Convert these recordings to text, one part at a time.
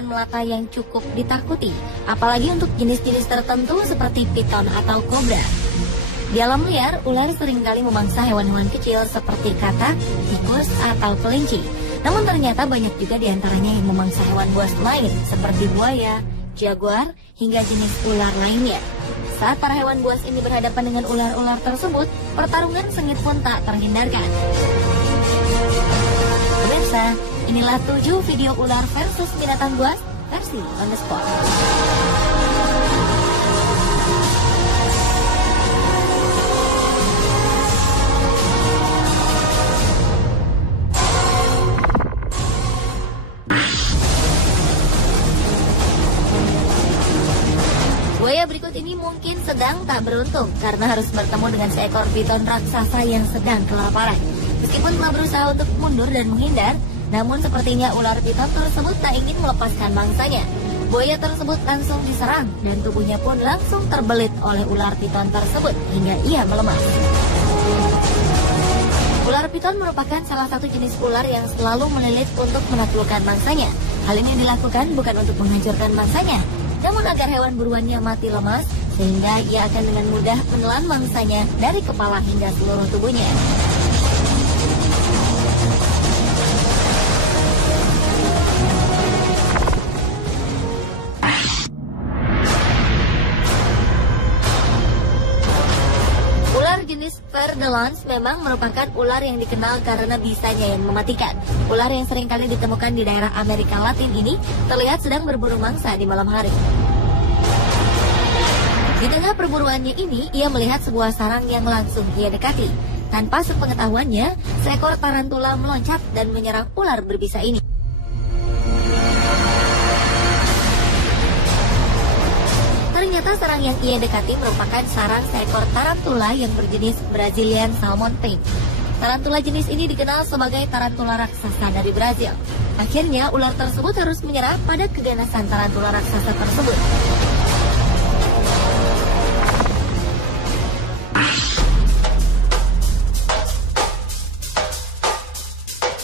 hewan melata yang cukup ditakuti, apalagi untuk jenis-jenis tertentu seperti piton atau kobra. Di alam liar, ular seringkali memangsa hewan-hewan kecil seperti katak, tikus, atau kelinci. Namun ternyata banyak juga diantaranya yang memangsa hewan buas lain seperti buaya, jaguar, hingga jenis ular lainnya. Saat para hewan buas ini berhadapan dengan ular-ular tersebut, pertarungan sengit pun tak terhindarkan. Pemirsa, inilah 7 video ular versus binatang buas versi on the spot. Buaya berikut ini mungkin sedang tak beruntung karena harus bertemu dengan seekor piton raksasa yang sedang kelaparan. Meskipun telah berusaha untuk mundur dan menghindar, namun sepertinya ular piton tersebut tak ingin melepaskan mangsanya. Buaya tersebut langsung diserang dan tubuhnya pun langsung terbelit oleh ular piton tersebut hingga ia melemah. Ular piton merupakan salah satu jenis ular yang selalu melilit untuk menaklukkan mangsanya. Hal ini dilakukan bukan untuk menghancurkan mangsanya, namun agar hewan buruannya mati lemas, sehingga ia akan dengan mudah menelan mangsanya dari kepala hingga seluruh tubuhnya. Ular jenis ver de lans memang merupakan ular yang dikenal karena bisanya yang mematikan. Ular yang seringkali ditemukan di daerah Amerika Latin ini terlihat sedang berburu mangsa di malam hari. Di tengah perburuannya ini, ia melihat sebuah sarang yang langsung ia dekati. Tanpa sepengetahuannya, seekor tarantula meloncat dan menyerang ular berbisa ini. Ternyata sarang yang ia dekati merupakan sarang seekor tarantula yang berjenis Brazilian Salmon Pink. Tarantula jenis ini dikenal sebagai tarantula raksasa dari Brazil. Akhirnya, ular tersebut harus menyerah pada keganasan tarantula raksasa tersebut.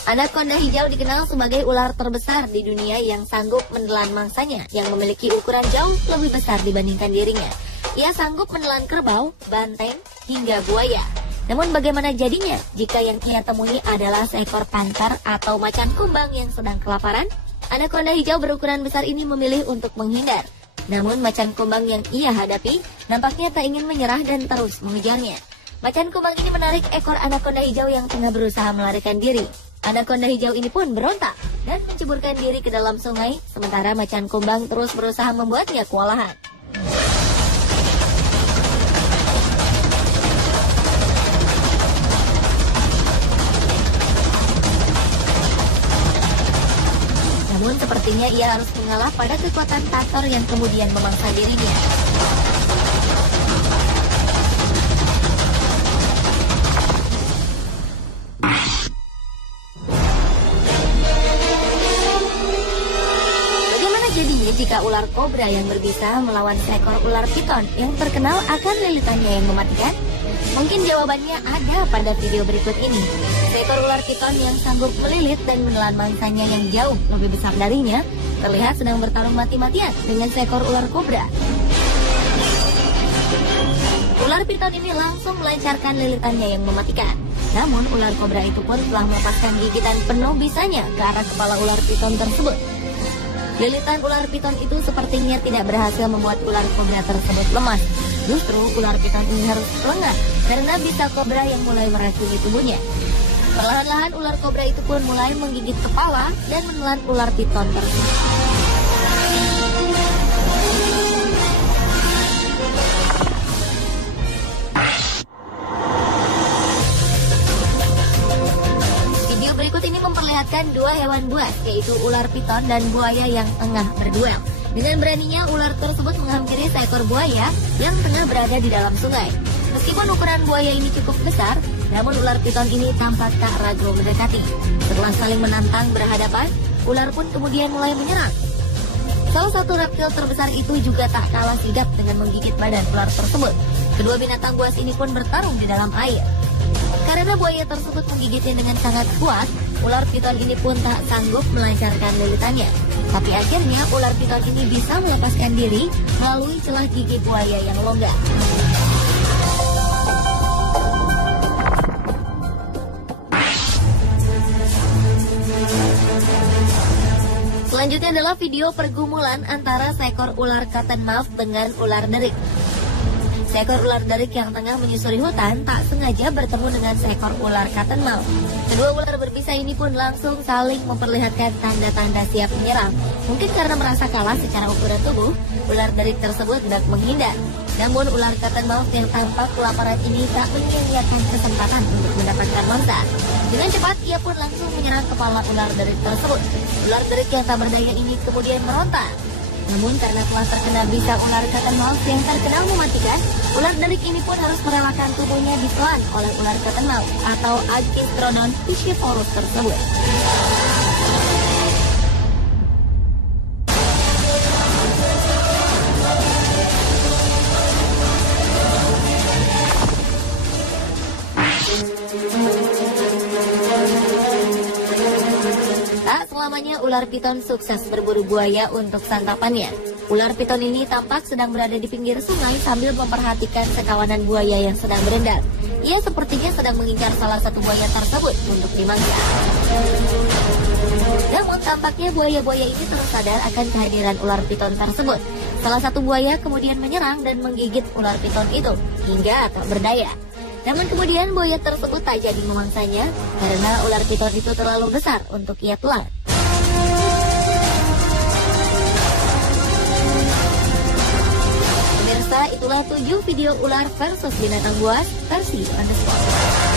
Anaconda hijau dikenal sebagai ular terbesar di dunia yang sanggup menelan mangsanya yang memiliki ukuran jauh lebih besar dibandingkan dirinya. Ia sanggup menelan kerbau, banteng, hingga buaya. Namun bagaimana jadinya jika yang ia temui adalah seekor panter atau macan kumbang yang sedang kelaparan? Anaconda hijau berukuran besar ini memilih untuk menghindar. Namun macan kumbang yang ia hadapi nampaknya tak ingin menyerah dan terus mengejarnya. Macan kumbang ini menarik ekor anaconda hijau yang tengah berusaha melarikan diri. Anaconda hijau ini pun berontak dan menceburkan diri ke dalam sungai, sementara macan kumbang terus berusaha membuatnya kewalahan. Namun sepertinya ia harus mengalah pada kekuatan tator yang kemudian memangsa dirinya. Jadinya jika ular kobra yang berbisa melawan seekor ular piton yang terkenal akan lilitannya yang mematikan? Mungkin jawabannya ada pada video berikut ini. Seekor ular piton yang sanggup melilit dan menelan mangsanya yang jauh lebih besar darinya terlihat sedang bertarung mati-matian dengan seekor ular kobra. Ular piton ini langsung melancarkan lilitannya yang mematikan. Namun ular kobra itu pun telah melepaskan gigitan penuh bisanya ke arah kepala ular piton tersebut. Lilitan ular piton itu sepertinya tidak berhasil membuat ular kobra tersebut lemas. Justru ular piton ini harus lengah karena bisa kobra yang mulai meracuni tubuhnya. Perlahan-lahan ular kobra itu pun mulai menggigit kepala dan menelan ular piton tersebut. Berikut ini memperlihatkan dua hewan buas, yaitu ular piton dan buaya yang tengah berduel. Dengan beraninya ular tersebut menghampiri seekor buaya yang tengah berada di dalam sungai. Meskipun ukuran buaya ini cukup besar, namun ular piton ini tampak tak ragu mendekati. Setelah saling menantang berhadapan, ular pun kemudian mulai menyerang. Salah satu reptil terbesar itu juga tak kalah sigap dengan menggigit badan ular tersebut. Kedua binatang buas ini pun bertarung di dalam air. Karena buaya tersebut menggigitnya dengan sangat kuat, Ular piton ini pun tak sanggup melancarkan lilitannya. Tapi akhirnya ular piton ini bisa melepaskan diri melalui celah gigi buaya yang longgar. Selanjutnya adalah video pergumulan antara seekor ular cottonmouth dengan ular derik. Seekor ular derik yang tengah menyusuri hutan tak sengaja bertemu dengan seekor ular cottonmouth. Kedua ular berpisah ini pun langsung saling memperlihatkan tanda-tanda siap menyerang. Mungkin karena merasa kalah secara ukuran tubuh, ular derik tersebut hendak menghindar. Namun ular cottonmouth yang tampak kelaparan ini tak menyia-nyiakan kesempatan untuk mendapatkan mangsa. Dengan cepat ia pun langsung menyerang kepala ular derik tersebut. Ular derik yang tak berdaya ini kemudian meronta. Namun karena telah terkena bisa ular cottonmouth yang terkenal mematikan, ular derik ini pun harus merelakan tubuhnya ditelan oleh ular cottonmouth atau Agkistrodon piscivorus tersebut. Tak selamanya ular piton sukses berburu buaya untuk santapannya. Ular piton ini tampak sedang berada di pinggir sungai sambil memperhatikan sekawanan buaya yang sedang berendam. Ia sepertinya sedang mengincar salah satu buaya tersebut untuk dimangsa. Namun tampaknya buaya-buaya ini terus sadar akan kehadiran ular piton tersebut. Salah satu buaya kemudian menyerang dan menggigit ular piton itu hingga tak berdaya. Namun kemudian buaya tersebut tak jadi memangsanya karena ular piton itu terlalu besar untuk ia telan. Pemirsa, itulah 7 video ular versus binatang buas versi On The Spot.